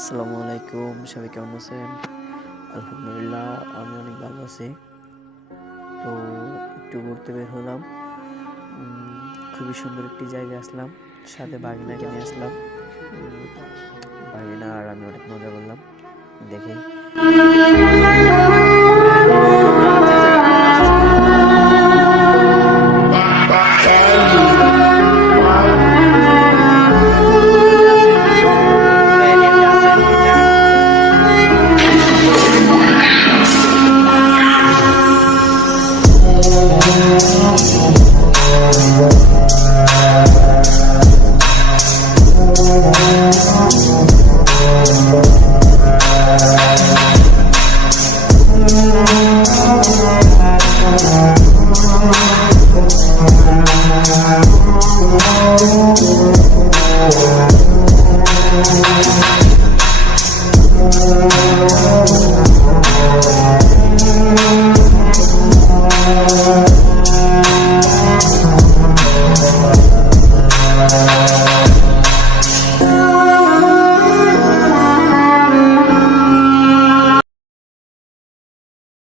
আসসালামু আলাইকুম, সবাই কেমন আছেন? আলহামদুলিল্লাহ, আমি অনেক ভালো আছি। তো একটু ঘুরতে বের হলাম। খুবই সুন্দর একটি জায়গায় আসলাম, সাথে বাগিনাকে নিয়ে আসলাম। বাগিনা আর আমি অনেক মজা করলাম দেখে। যে জায়গাটা আমরা আসছি যে আছে পুরো এরিয়াতে আছেন এই জায়গাটা